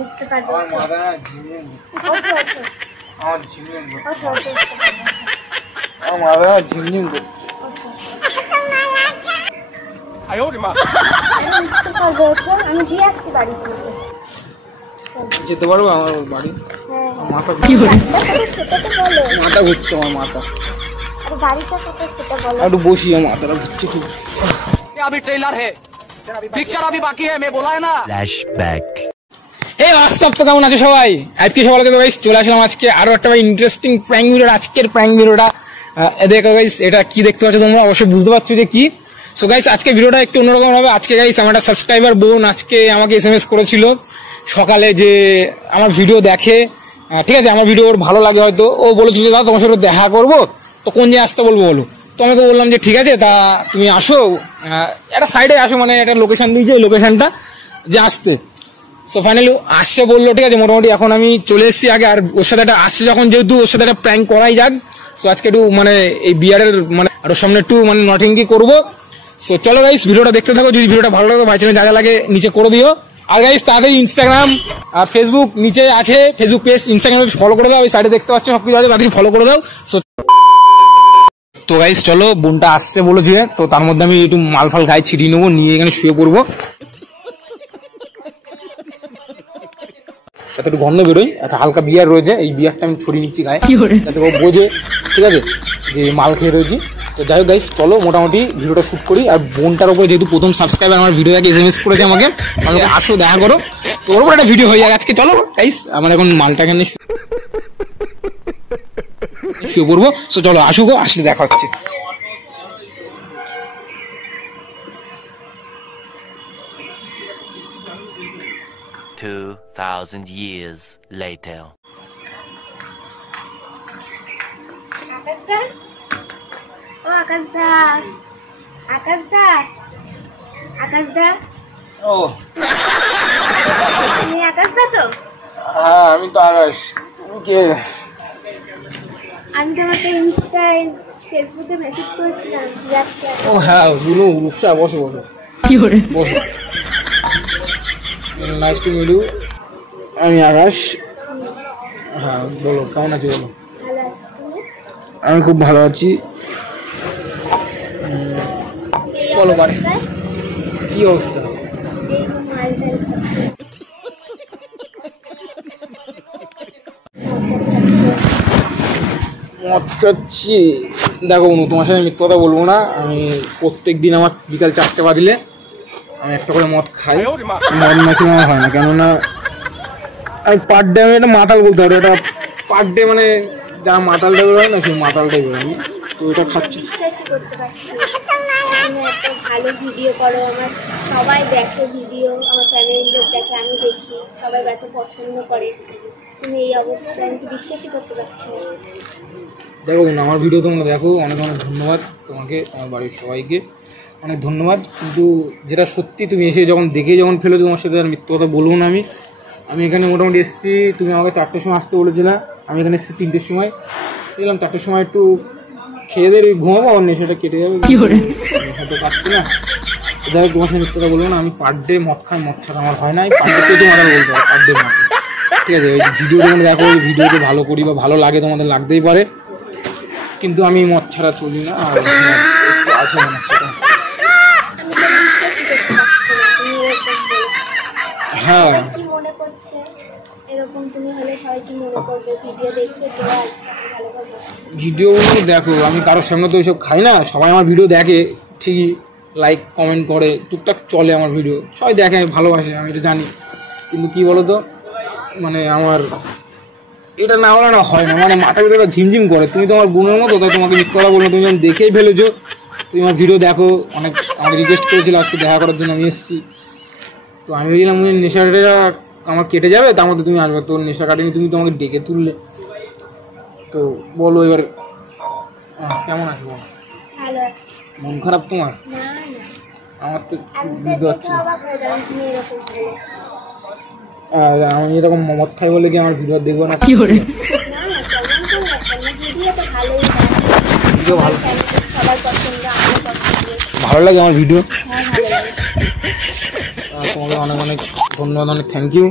উঠতে পারবে আমার মাথা ঝিমঝিম আমার ঝিমঝিম আমার মাথা ঝিমঝিম করছে আমি দিয়ে আসছি বাড়ি থেকে যেতে পারবো আমার বাড়ি মাথা মাথা ঘুরছে আমার মাথা বাড়িটা কোথায় সেটা বলো একটু বসি আমার মাথাটা ঘুরছে ঠিক अभी ट्रेलर है पिक्चर अभी बाकी है मैं बोला है ना फ्लैशबैक এই বাস্তব তো কেমন আছে সবাই আজকে সবাইকে তো গাইস চলে আসলাম আজকে আরো একটা ইন্টারেস্টিং প্র্যাঙ্ক ভিডিও আজকের প্র্যাঙ্ক ভিডিওটা দেখো গাইস এটা কি দেখতে পাচ্ছ তোমরা অবশ্যই বুঝতে পারছো যে কি সো গাইস আজকে ভিডিওটা একটু অন্যরকম হবে আজকে গাইস আমার একটা সাবস্ক্রাইবার বোন আজকে আমাকে এসএমএস করেছিল সকালে যে আমার ভিডিও দেখে ঠিক আছে আমার ভিডিও ওর ভালো লাগে হয়তো ও বলেছিল দাদা তোমার সাথে দেখা করবো তো কোন যে আসতে বলবো বলো তো আমাকে বললাম যে ঠিক আছে তা তুমি আসো একটা সাইডে আসো মানে একটা লোকেশন দিয়েছে এই লোকেশনটা যে আসতে সো ফাইনালি আসছে বললো ঠিক আছে মোটামুটি এখন আমি চলে এসেছি আগে আর ওর সাথে একটা আসছে যখন যেহেতু ওর সাথে একটা প্র্যাঙ্ক করাই যাক সো আজকে একটু মানে এই বিয়ারের মানে আরো সামনে একটু মানে নটিংকি করবো সো চলো গাইস ভিডিওটা দেখতে থাকো যদি ভিডিওটা ভালো লাগে ভাই চ্যানেল যা যা লাগে নিচে করে দিও আর গাইস তাড়াতাড়ি ইনস্টাগ্রাম আর ফেসবুক নিচে আছে ফেসবুক পেজ ইনস্টাগ্রাম ফলো করে দাও ওই সাইডে দেখতে পাচ্ছ সব কিছু আছে তাড়াতাড়ি ফলো করে দাও সো তো গাইস চলো বোনটা আসছে বলেছে তো তার মধ্যে আমি একটু মাল ফাল গায়ে ছিটিয়ে নেবো নিয়ে এখানে শুয়ে পড়বো যাতে একটু গন্ধ বেরোয় একটা হালকা বিয়ার রয়েছে এই বিয়ারটা আমি ছড়িয়ে নিচ্ছি গায়ে যাতে ও বোঝে ঠিক আছে যে মাল খেয়ে রয়েছি তো যাই হোক গাইস চলো মোটামুটি ভিডিওটা শুট করি আর বোনটার উপরে যেহেতু প্রথম সাবস্ক্রাইবার আমার ভিডিও দেখে এসএমএস করেছে আমাকে আসো দেখা করো তো ওর উপর একটা ভিডিও হয়ে যাবে আজকে চলো গাইস আমার এখন মালটা এখানে শুয়ে পড়বো সো চলো আসুক আসলে দেখা হচ্ছে 2000 years later আকাশদা ও আকাশদা আকাশদা আকাশদা ও তুমি আকাশদা তো হ্যাঁ আমি তো আকাশ তুমি কে আমি তোমাকে ইনস্টায় ফেসবুকে মেসেজ করেছিলাম ও হ্যাঁ বুনু রূপসা বসো বসো কি করে বসো নাইস টু মিট ইউ আমি আকাশ হ্যাঁ বলো কেমন আছো বলো ভালো আছি তুমি আমি খুব ভালো আছি বলো বাড়ি কি অবস্থা এই মালটাল খাচ্ছে মদ খাচ্ছি দেখো অনু তোমার সাথে মিথ্যা কথা বলবো না আমি প্রত্যেক দিন আমার বিকাল 4টে বাজলে আমি একটা করে মদ খাই মদ না খেলে আমার হয় না কেননা আমি পার ডে আমি এটা মাতাল বলতে পারি এটা পার ডে মানে যারা মাতালটা বেরোয় না সেই মাতালটাই বেরোয় তো এটা খাচ্ছি বিশ্বাসই করতে পারছি না তুমি এত ভালো ভিডিও করো আমার সবাই দেখে ভিডিও আমার ফ্যামিলির লোক দেখে আমি দেখি সবাই এত পছন্দ করে তুমি এই অবস্থায় আমি তো বিশ্বাসই করতে পারছি না দেখো আমার ভিডিও তোমরা দেখো অনেক অনেক ধন্যবাদ তোমাকে আমার বাড়ির সবাইকে অনেক ধন্যবাদ কিন্তু যেটা সত্যি তুমি এসে যখন দেখে যখন ফেলো তোমার সাথে আর মিথ্যা কথা বলবো না আমি এখানে মোটামুটি এসেছি তুমি আমাকে 4টের সময় আসতে বলেছিলে আমি এখানে এসেছি 3টের সময় দেখলাম 4টের সময় একটু খেয়ে দিয়ে ঘুমাবো আমার নেশাটা কেটে যাবে হয়তো কাটছে না যাই হোক তোমার সাথে মিথ্যা কথা বলবো না আমি পার ডে মদ খাই মদ ছাড়া আমার হয় না পার ডে তো মারা বলতে হয় পার ডে মদ ঠিক আছে ওই ভিডিও তোমরা দেখো ওই ভিডিওতে ভালো করি বা ভালো লাগে তোমাদের লাগতেই পারে কিন্তু আমি মদ ছাড়া চলি না আর আছে মনে হচ্ছে হ্যাঁ কি মনে করছে এরকম তুমি হলে সবাই কি মনে করবে ভিডিও দেখতে ভালো ভিডিওগুলো দেখো আমি কারোর সামনে তো ওইসব খাই না সবাই আমার ভিডিও দেখে ঠিকই লাইক কমেন্ট করে টুকটাক চলে আমার ভিডিও সবাই দেখে ভালোবাসে আমি এটা জানি কিন্তু কি বলো তো মানে আমার এটা না হলে না হয় না মানে মাথা ভিতরে ঝিমঝিম করে তুমি তো আমার বোনের মতো তাই তোমাকে মিথ্যা কথা বলবো তুমি যখন দেখেই ফেলেছো তুমি আমার ভিডিও দেখো অনেক আমাকে রিকোয়েস্ট করেছিল আজকে দেখা করার জন্য আমি এসেছি তো আমি ভেবেছিলাম নেশাটা আমার কেটে যাবে তার মধ্যে তুমি আসবে তোর নেশা কাটেনি তুমি তোমাকে ডেকে তুললে তো বলো এবার কেমন আছো বলো ভালো আছি মন খারাপ তোমার না না আমার তো আমি বুঝতে পারছি না অবাক হয়ে গেলাম তুমি এরকম বলে আর আমি এরকম মদ খাই বলে কি আমার ভিডিও দেখবো না কি করে না না কেমন করে একটা ভিডিও তো ভালোই লাগে ভিডিও ভালো সবার পছন্দ আমার পছন্দ ভালো লাগে আমার ভিডিও হ্যাঁ ভালো লাগে তোমাকে অনেক অনেক ধন্যবাদ অনেক থ্যাংক ইউ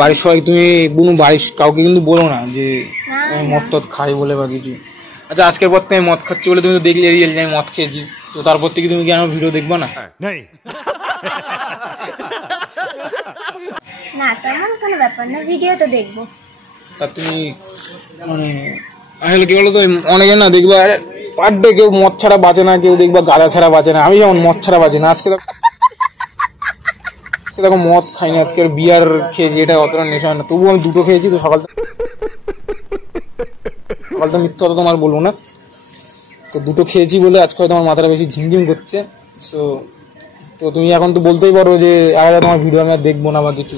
বাড়ির সবাই তুমি বুনু বাড়ির কাউকে কিন্তু বলো না যে না, আমি না। মদ টদ খাই বলে বা কিছু। আচ্ছা আজকের পর থেকে মদ খাচ্ছি বলে তুমি তো দেখলে রিয়েল আমি মদ খেয়েছি, তো তারপর থেকে তুমি কি আমার ভিডিও দেখবা না? না তেমন কোনো ব্যাপার না, ভিডিও তো দেখবো। তা তুমি মানে আসলে কি বলতো, অনেকে না দেখবা পার ডে কেউ মদ ছাড়া বাঁচে না, কেউ দেখবা গাঁজা ছাড়া বাঁচে না। আমি যেমন মদ ছাড়া বাঁচি না। আজকে দেখো মদ খাইনি, আজকে বিয়ার খেয়েছি, এটা অতটা নেশা না, তবুও আমি দুটো খেয়েছি। তো সকালটা মিথ্যা কথা তোমার বলবো না, তো দুটো খেয়েছি বলে আজকে হয়তো আমার মাথাটা বেশি ঝিমঝিম করছে। সো তো তুমি এখন তো বলতেই পারো যে আলাদা তোমার ভিডিও আমি আর দেখবো না বা কিছু।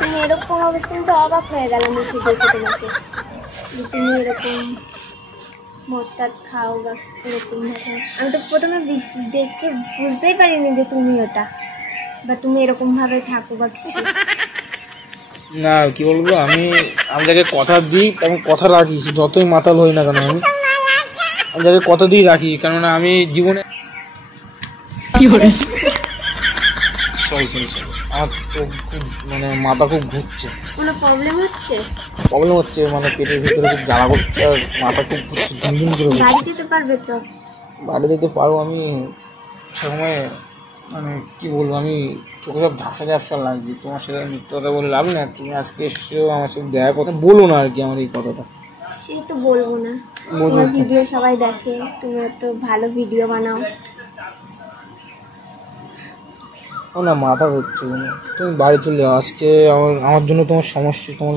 তুমি এরকম অবস্থায় তো অবাক হয়ে গেলাম এসে দেখে তোমাকে, যে তুমি এরকম মদটা খাও বা এরকম কিছু। আমি তো প্রথমে দেখে বুঝতেই পারিনি যে তুমি ওটা, বা তুমি এরকম ভাবে থাকো বা কিছু। না কি বলবো, আমি যাকে কথা দিই তখন কথা রাখি, যতই মাতাল হই না কেন আমি যাকে কথা দিয়ে রাখি, কেননা আমি জীবনে সরি আমার চোখ খুব মানে মাথা খুব ঘুরছে, কোনো প্রবলেম হচ্ছে? মানে পেটের ভিতরে খুব জ্বালা করছে আর মাথা খুব ঘুরছে, ঝিমঝিম করে ঘুরছে। বাড়ি যেতে পারবে তো? বাড়ি যেতে পারবো, আমি সেসময় মানে কি বলবো, আমি চোখে সব ঝাপসা লাগছে। তোমার সাথে মিথ্যে কথা বলে লাভ না, তুমি আজকে এসেছো আমার সাথে দেখা কথা বলো না আর কি আমার এই কথাটা। সে তো বলবো না, তোমার ভিডিও সবাই দেখে, তুমি তো ভালো ভিডিও বানাও। ও না মাথা ঘুরছে, তুমি বাড়ি চলে যাও আজকে, আমার জন্য তোমার সমস্যা, তোমার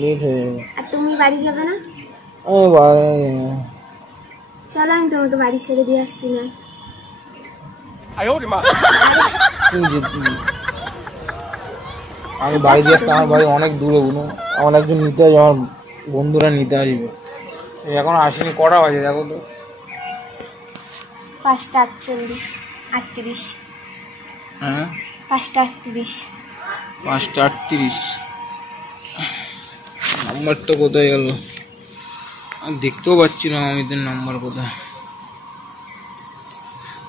লেট হয়ে যাবে। আর তুমি বাড়ি যাবে না? চলো আমি তোমাকে বাড়ি ছেড়ে দিয়ে আসছি না। আমি বাড়ি দিয়ে আসতে, আমার বাড়ি অনেক দূরে, আমার একজন নিতে আসবে, আমার বন্ধুরা নিতে আসবে। এখন আসেনি, কটা বাজে দেখো তো? 5টা 38। হ্যাঁ 5টা 38। 5টা 38। নাম্বারটা কোথায় গেল? আমি দেখতেও পাচ্ছি না অমিতের নাম্বার কোথায়।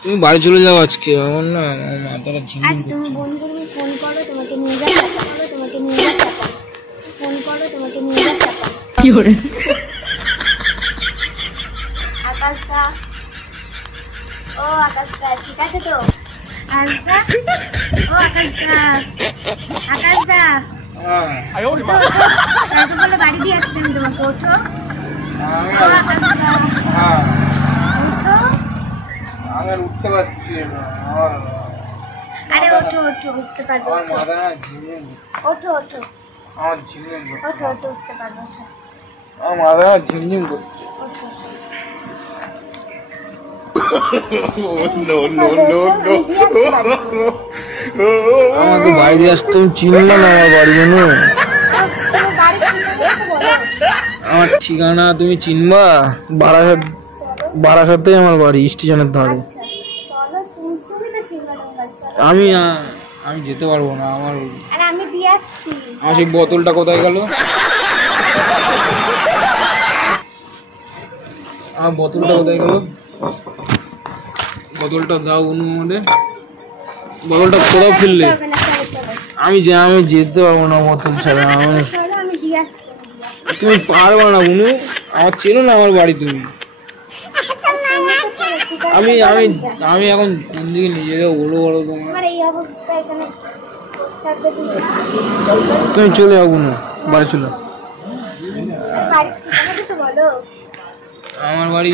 তুমি বাড়ি চলে যাও আজকে, আমার না আমার মাথাটা আজ তুমি বন্ধুকে ফোন করো, তোমাকে নিয়ে যাচ্ছি, ফোন করো তোমাকে নিয়ে যাচ্ছি। কি করে আকাশদা, ও আকাশদা ঠিক আছে তো? আকাশদা, ও আকাশদা, তাকে বলো বাড়ি দিয়ে আসছি আমি তোমাকে। ওঠো, ও আকাশদা, ওঠো। আমি আর উঠতে পারছি না, আরে ওঠো উঠতে পারবে? আমার মাথা না ঝিমঝিম, ওঠো আমার ঝিমঝিম করছে, উঠতে পারবে? আমার মাথা না ঝিমঝিম করছে। ওঠো। আমাকে বাইরে আসতে চিনলাম না, আমার বাড়ি জানো, আমার ঠিকানা তুমি চিনবা? বারাসাতে আমার বাড়ি, স্টেশনের ধারে। আমি যেতে পারবো না, আমার আমি দিয়ে আসছি। আমার সেই বোতলটা কোথায় গেল? আমার বোতলটা কোথায় গেল? বোতলটা দাও অনুমোদে, বোতলটা কোথাও ফেললে? আমি যেতে পারবো না বোতল ছাড়া। আমি দিয়ে আসছি। তুমি পারবা না বুনু, আমার চেনো না আমার বাড়ি তুমি। আমি এখন কোন দিকে নিয়ে যাবো বলো তোমার? আমার এই অবস্থা, এখানে বসে থাকবে তুমি চলে যাবো বুনু, বাড়ি চলে। বলো। আমার বাড়ি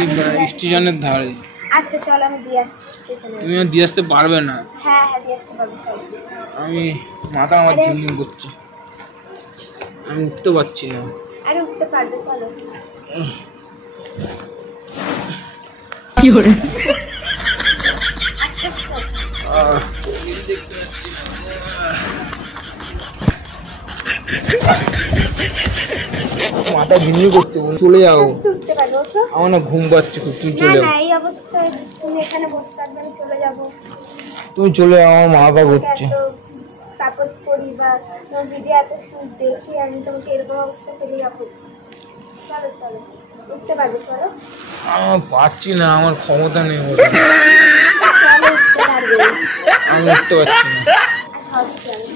স্টেশনের ধারে। আচ্ছা চলো আমি দিয়ে আসছি স্টেশনে। তুমি দিয়ে আসতে পারবে না? হ্যাঁ দিয়ে আসতে পারবো, চলো। আমি মাথা আমার ঝিমঝিম করছে, আমি উঠতে পারছি না। আরে উঠতে পারবে, চলো। কি করে মাথা ঝিমঝিম করছে, চলে যাও। উঠতে পারবে, ওঠো। আমার না ঘুম পাচ্ছে খুব, তুমি চলে যাও। না এই অবস্থায় তুমি এখানে বসে থাকবে, আমি চলে যাবো। তুমি চলে যাও, আমার মাথা ঘুরছে। সাপোর্ট করি বা তোমার ভিডিও এত দেখি, আমি তোমাকে এরকম অবস্থা পেলে যাবো। চলো উঠতে পারবে, চলো। আমার পারছি না, আমার ক্ষমতা নেই, চলো উঠতে পারবে। আমি উঠতে পারছি না। খাওয়াচ্ছি আমি।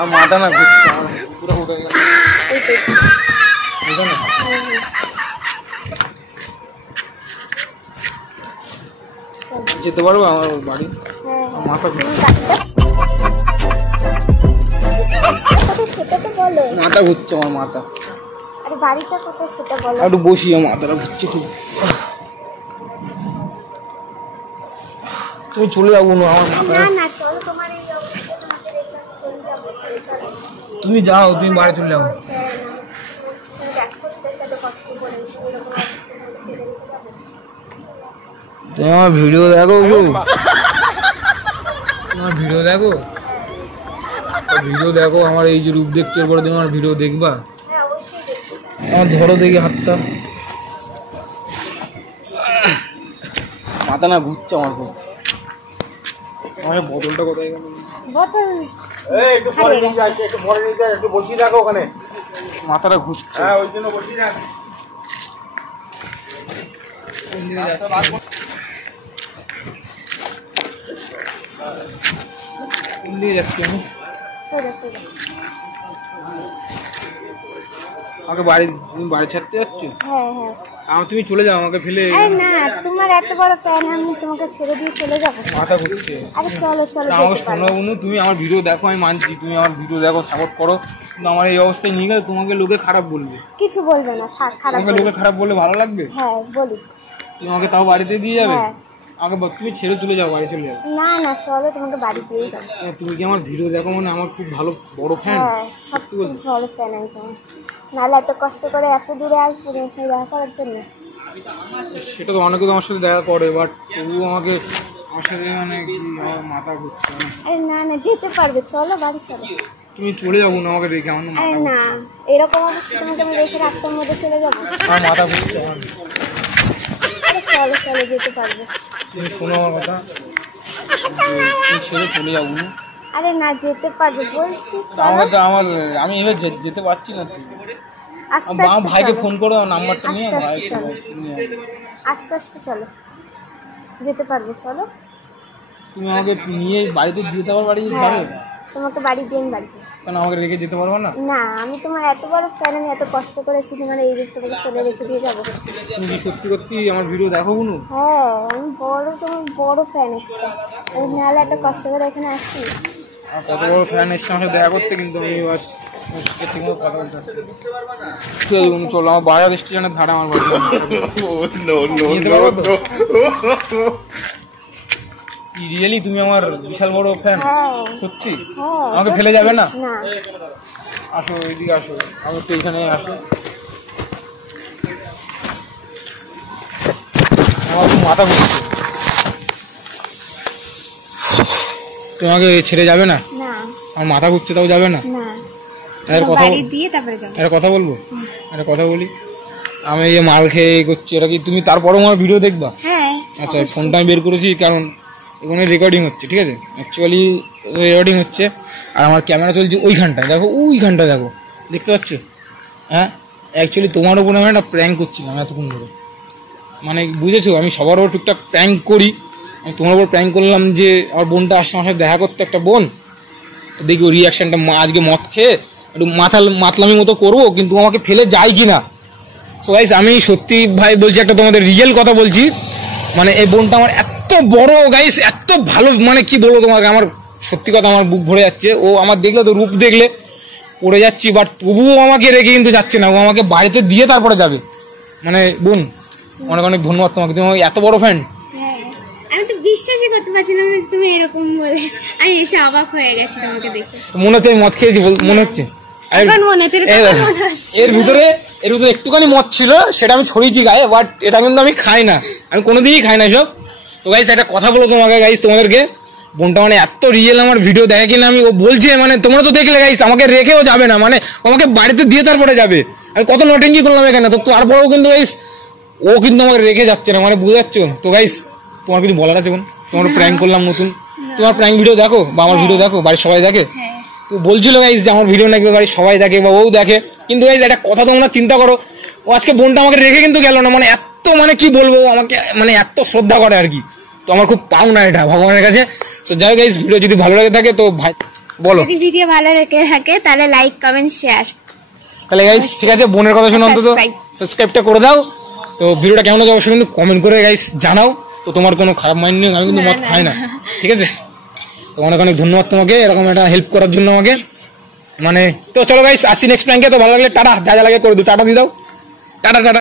আমার মাথা না ঘুরছে, আমার পুরো উঠে গেছে। এই তো। এখানে? যেতে পারবো আমার বাড়ি? হ্যাঁ মাথা ঘুরছে, সেটা তো বলো। মাথা ঘুরছে আমার মাথা। আরে বাড়িটা কোথায় সেটা বলো। একটু বসি, আমার মাথাটা ঘুরছে খুব। তুমি চলে যাবো না আমার মাথা। না না চলো, তোমার এই অবস্থা তোমাকে দেখে আমি চলে যাবো। চলো। তুমি যাও, তুমি বাড়ি চলে যাও। ব্যাক করতে এত কষ্ট করে এরকম অবস্থা ফেলে রেখে যাবো। তুমি আমার ভিডিও দেখো গো, তোমার ভিডিও দেখো, ভিডিও দেখো। আমার এই যে রূপ দেখছো, এরপরে তুমি আমার ভিডিও দেখবা? হ্যাঁ অবশ্যই দেখবো। আমার ধরো দেখি হাতটা, মাথা না ঘুরছে আমার খুব। আমার বোতলটা কোথায় গেল? বোতল একটু পরে নিয়ে যাচ্ছে, একটু পরে নিয়ে যাচ্ছে, একটু বসিয়ে রাখো ওখানে। মাথাটা ঘুরছে। হ্যাঁ ওই জন্য বসিয়ে রাখ। কোন দিকে যাচ্ছি আমি? সোজা সোজা। আমাকে বাড়ি, তুমি বাড়ি ছাড়তে যাচ্ছ? হ্যাঁ হ্যাঁ। আমার তুমি চলে যাও আমাকে ফেলে। আরে না, তোমার এত বড় প্যান আমি তোমাকে ছেড়ে দিয়ে চলে যাবো? মাথা ঘুরছে। আরে চলো চলো, আমাকে যেতে পারবো। শোনো বন্ধু, তুমি আমার ভিডিও দেখো, আমি মানছি তুমি আমার ভিডিও দেখো, সাপোর্ট করো, কিন্তু আমার এই অবস্থায় নিয়ে গেলে তোমাকে লোকে খারাপ বলবে। কিছু বলবে না, থাক, খারাপ তোমাকে বলবে। লোকে খারাপ বললে ভালো লাগবে? হ্যাঁ বলি। তুমি আমাকে তাও বাড়িতে দিয়ে যাবে? হ্যাঁ। আমাকে তুমি ছেড়ে চলে যাও, বাড়ি চলে যাও। না না চলো, তোমাকে বাড়ি দিয়েই যাবো। তুমি কি আমার ভিডিও দেখো, মানে আমার খুব ভালো বড় ফ্যান। হ্যাঁ সব খুব ভালো প্যান আমি তোমার। নাহলে এত কষ্ট করে এত দূরে আসবো তোমার সাথে দেখা করার জন্য। সেটা তো অনেকে তোমার সাথে দেখা করে, বাট তবুও আমাকে আমার সাথে মানে কি, আমার মাথা ঘুরছে। আরে না না, যেতে পারবে, চলো বাড়ি চলো। তুমি চলে যাবো না আমাকে রেখে, আমার না আরে মাথা না, এরকম অবস্থা তোমাকে আমি রেখে রাস্তার মধ্যে চলে যাবো? আমার মাথা ঘুরছে আমার। আরে চলো চলো, যেতে পারবে। তুমি শোনো আমার কথা, তুমি ছেড়ে চলে যাবো না। আরে না, যেতে পারবে বলছি, চলো। আমাকে তো আমার, আমি এভাবে যেতে পারছি না। আস্তে আমার আস্তে ভাইকে চলো। ফোন করো, নাম্বারটা নিয়ে আস্তে ভাইকে আস্তে আস্তে আস্তে চলো, যেতে পারবে, চলো। তুমি আমাকে নিয়ে বাড়িতে যেতে পারো, বাড়ি হ্যাঁ, যাবে? তোমাকে বাড়ি দিয়ে আমি বাড়ি যাবো। কেন আমাকে রেখে যেতে পারবো না? না, আমি তোমার এত বড় ফ্যান, আমি এত কষ্ট করেছি তোমার এই দিক তোমাকে চলে রেখে দিয়ে যাবো? তুমি কি সত্যি সত্যি আমার ভিডিও দেখো কোনো? হ্যাঁ, আমি তোমার বড় ফ্যান একটা। আমি নাহলে এত কষ্ট করে এখানে আসছি। আর কত বড় ফ্যান এসছে আমার সাথে দেখা করতে, কিন্তু আমি বাস ঠিক মতো কথা বলতে পারছি না। ঠিক আছে বন্ধু, চলো, আমার বাজার স্টেশনের ধারে আমার বাড়ি। যেতে পারবো তো? রিয়েলি তুমি আমার বিশাল বড় ফ্যান? হ্যাঁ সত্যি? হ্যাঁ। আমাকে ফেলে যাবে না? না। আসো এইদিকে আসো, আমি তো এখানে আসো। আমার খুব মাথা ঘুরছে। তোমাকে ছেড়ে যাবে না? না আমার মাথা ঘুরছে, তাও যাবে না? না, এর কথা বাড়ি দিয়ে তারপরে যাবো। একটা কথা বলবো, একটা কথা বলি। আমি এই যে মাল খেয়ে করছি, এটা কি তুমি তারপরেও আমার ভিডিও দেখবা? হ্যাঁ আচ্ছা, ফোনটা আমি বের করেছি কারণ এখানে রেকর্ডিং হচ্ছে, ঠিক আছে? অ্যাকচুয়ালি রেকর্ডিং হচ্ছে, আর আমার ক্যামেরা চলছে ওইখানটায়, দেখো ওইখানটা দেখো, দেখতে পাচ্ছ? হ্যাঁ, অ্যাকচুয়ালি তোমার উপর আমি একটা প্র্যাঙ্ক করছিলাম এতক্ষণ ধরে, মানে বুঝেছো? আমি সবার উপর টুকটাক প্র্যাঙ্ক করি, আমি তোমার উপর প্র্যাঙ্ক করলাম যে আমার বোনটা আসছে আমার সাথে দেখা করতে, একটা বোন। তো দেখি ওই রিয়াকশনটা, আজকে মদ খেয়ে একটু মাতলামি মতো করবো, কিন্তু আমাকে ফেলে যায় কি না। সো গাইস, আমি সত্যি ভাই বলছি, একটা তোমাদের রিয়েল কথা বলছি, মানে এই বোনটা আমার এত বড় গাইস, এত ভালো, মানে কি বলবো তোমাকে, আমার সত্যি কথা আমার বুক ভরে যাচ্ছে। ও আমার দেখলে তো রূপ দেখলে পড়ে যাচ্ছি, বাট তবুও আমাকে রেখে কিন্তু যাচ্ছে না, ও আমাকে বাড়িতে দিয়ে তারপরে যাবে। মানে বোন, অনেক অনেক ধন্যবাদ তোমাকে, তুমি এত বড় ফ্যান। হ্যাঁ, আমি তো বিশ্বাসই করতে পারছিলাম না তুমি এরকম বলে। আমি এসে অবাক হয়ে গেছি তোমাকে দেখে। মনে হচ্ছে আমি মদ খেয়েছি, মনে হচ্ছে? এখন মনে হচ্ছে, এটা তখন মনে হচ্ছে। এর ভিতরে একটুখানি মদ ছিল, সেটা আমি ছড়িয়েছি গায়ে, বাট এটা কিন্তু আমি খাই না, আমি কোনোদিনই খাই না সব। তো গাইস, একটা কথা বলো তোমাকে গাইস, তোমাদেরকে, বোনটা মানে এত রিয়েল, আমার ভিডিও দেখে কিনা, আমি ও বলছে, মানে তোমরা তো দেখলে গাইস, আমাকে রেখেও যাবে না, মানে আমাকে বাড়িতে দিয়ে তারপরে যাবে। আমি কত নটেঙ্গি করলাম এখানে, তো তারপরেও কিন্তু গাইস ও কিন্তু আমাকে রেখে যাচ্ছে না, মানে বুঝতে পারছো? তো গাইস, তোমার কিছু বলার আছে? তোমার প্র্যাঙ্ক করলাম নতুন, তোমার প্র্যাঙ্ক ভিডিও দেখো বা আমার ভিডিও দেখো, বাড়ির সবাই দেখে। তো বলছিল গাইস যে আমার ভিডিও নাকি বাড়ির সবাই দেখে বা ও দেখে, কিন্তু গাইস একটা কথা তোমরা চিন্তা করো, ও আজকে বোনটা আমাকে রেখে কিন্তু গেল না, মানে এত, মানে কি বলবো, আমাকে মানে এত শ্রদ্ধা করে আর কি। তো আমার খুব পাওনা এটা ভগবানের কাছে। তো যাই গাইস, ভিডিও যদি ভালো লাগে থাকে তো ভাই বলো, যদি ভিডিও ভালো লেগে থাকে তাহলে লাইক কমেন্ট শেয়ার। তাহলে গাইস ঠিক আছে, বোনের কথা শুনে অন্তত সাবস্ক্রাইবটা করে দাও। তো ভিডিওটা কেমন লাগে অবশ্যই কিন্তু কমেন্ট করে গাইস জানাও। তো তোমার কোনো খারাপ মাইন্ড নেই, আমি কিন্তু মদ খাই না, ঠিক আছে? তো অনেক অনেক ধন্যবাদ তোমাকে এরকম একটা হেল্প করার জন্য আমাকে, মানে। তো চলো গাইস, আসছি নেক্সট প্র্যাঙ্কে। তো ভালো লাগলে টাটা, যা যা লাগে করে দিও, টাটা দিয়ে দাও, টাটা টাটা।